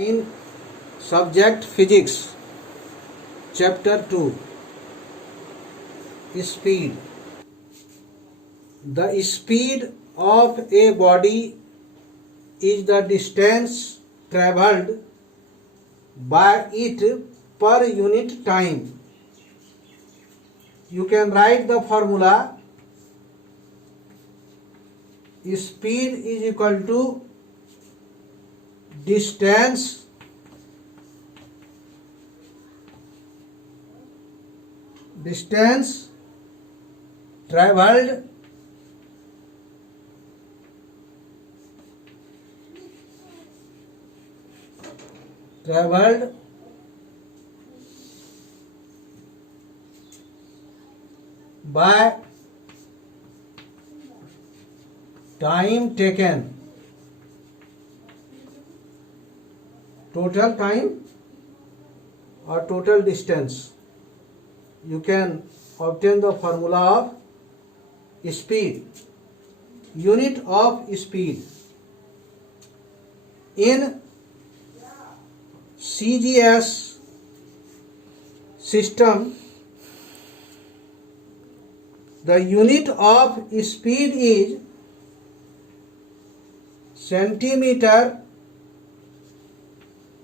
In subject physics, chapter 2, speed. The speed of a body is the distance travelled by it per unit time. You can write the formula. Speed is equal to distance travelled by time taken. Total time or total distance. You can obtain the formula of speed. Unit of speed. In CGS system, the unit of speed is centimeter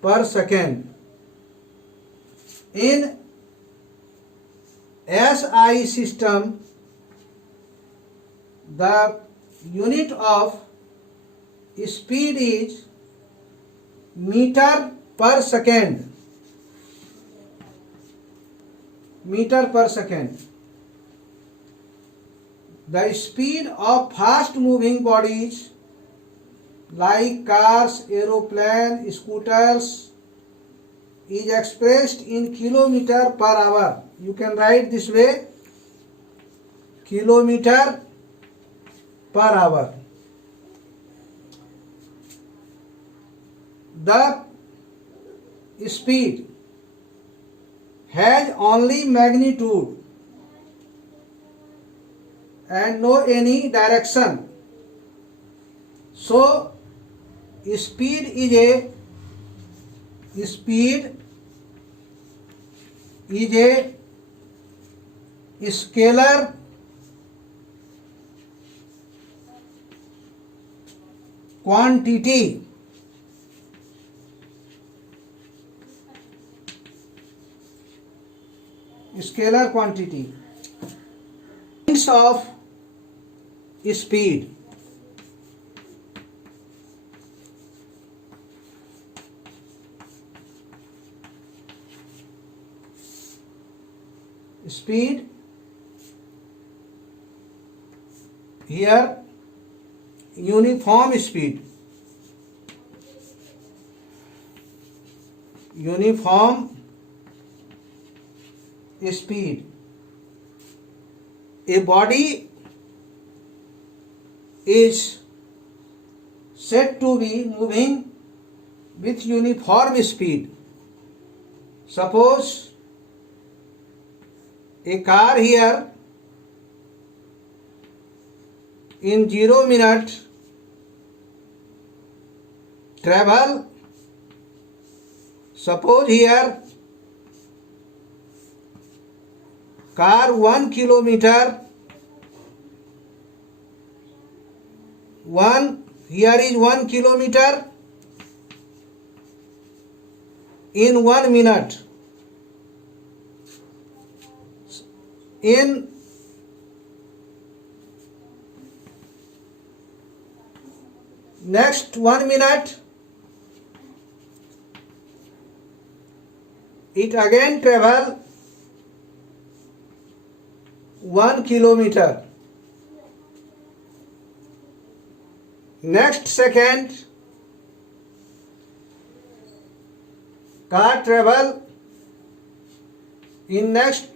per second. In SI system, the unit of speed is meter per second. The speed of fast moving bodies like cars, aeroplane, scooters is expressed in kilometer per hour. You can write this way: kilometer per hour. The speed has only magnitude and no any direction. So speed is a scalar quantity. Units of speed. Speed here, uniform speed. A body is said to be moving with uniform speed. Suppose a car here in 0 minute travel. Suppose here car 1 kilometer, here is 1 kilometer in 1 minute. In next 1 minute, it again travel 1 kilometer. Next second, car travel in next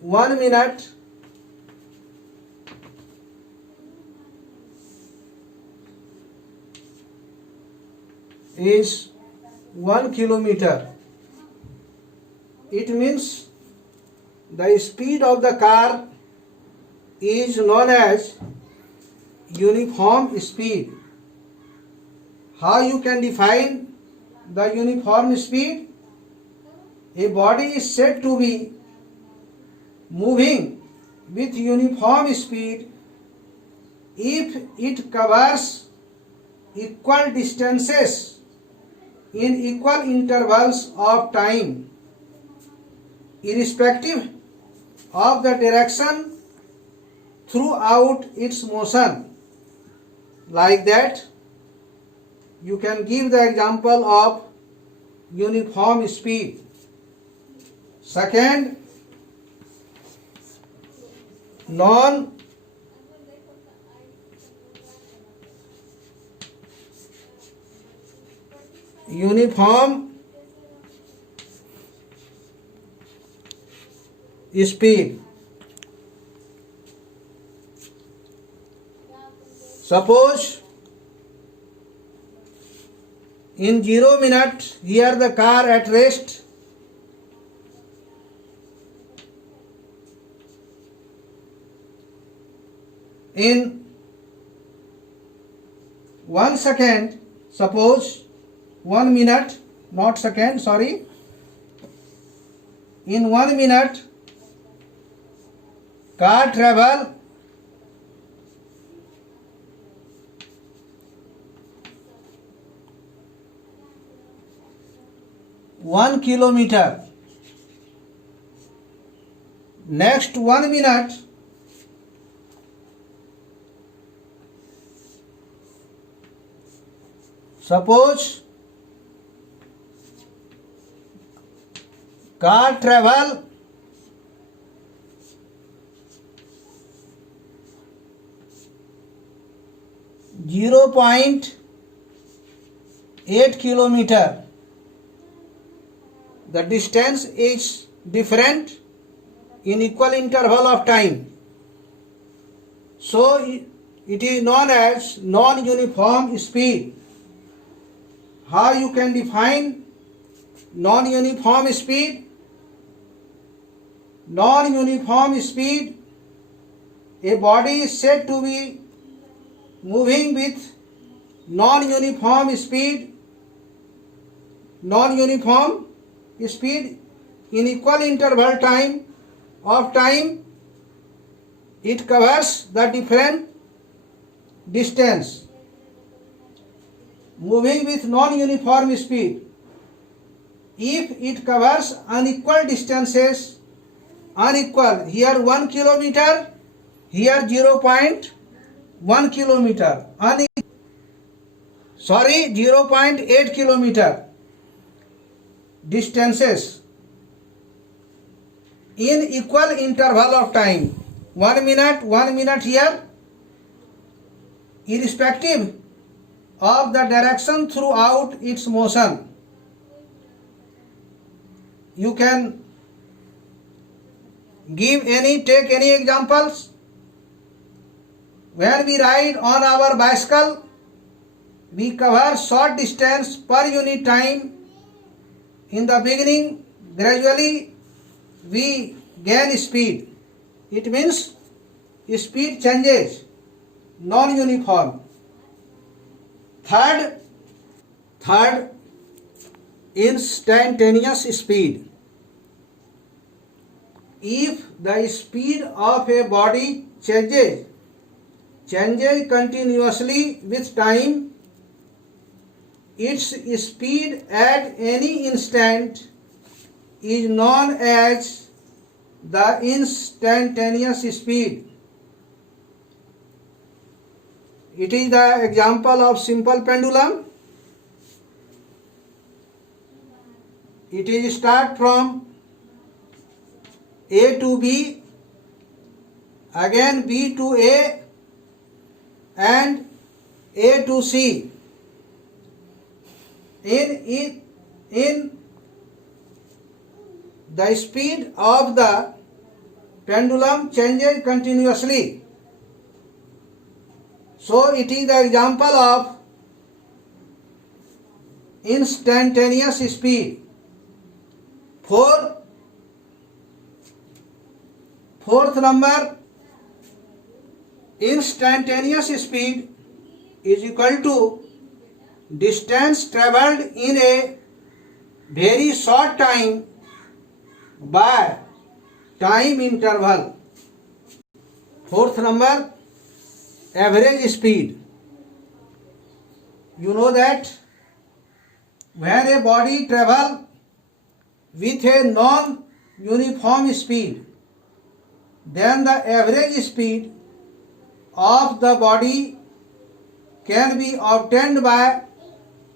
1 minute is 1 kilometer. It means the speed of the car is known as uniform speed. How you can define the uniform speed? A body is said to be moving with uniform speed if it covers equal distances in equal intervals of time, irrespective of the direction throughout its motion. Like that, you can give the example of uniform speed. Second, non-uniform speed. Suppose in 0 minute, here the car at rest. In 1 second, suppose 1 minute, not second, sorry. In 1 minute, car travel 1 kilometer. Next 1 minute, suppose car travel 0.8 kilometer. The distance is different in equal interval of time. So it is known as non-uniform speed. How you can define non-uniform speed? Non-uniform speed, a body is said to be moving with non-uniform speed in equal interval of time. It covers the different distance. Moving with non-uniform speed, if it covers unequal distances, here 1 kilometer, here 0.1 kilometer, 0.8 kilometer distances in equal interval of time, 1 minute here, irrespective of the direction throughout its motion. You can take any examples. When we ride on our bicycle, we cover short distance per unit time. In the beginning, gradually we gain speed. It means speed changes, non-uniform. Third, instantaneous speed. If the speed of a body changes continuously with time, its speed at any instant is known as the instantaneous speed. It is the example of simple pendulum. It is start from A to B, again B to A, and A to C. In the speed of the pendulum changes continuously. So it is the example of instantaneous speed. Fourth number, instantaneous speed is equal to distance traveled in a very short time by time interval. Fourth number, average speed. You know that when a body travel with a non-uniform speed, then the average speed of the body can be obtained by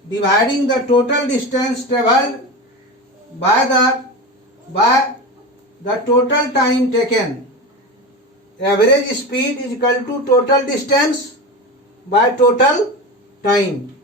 dividing the total distance traveled by the total time taken. Average speed is equal to total distance by total time.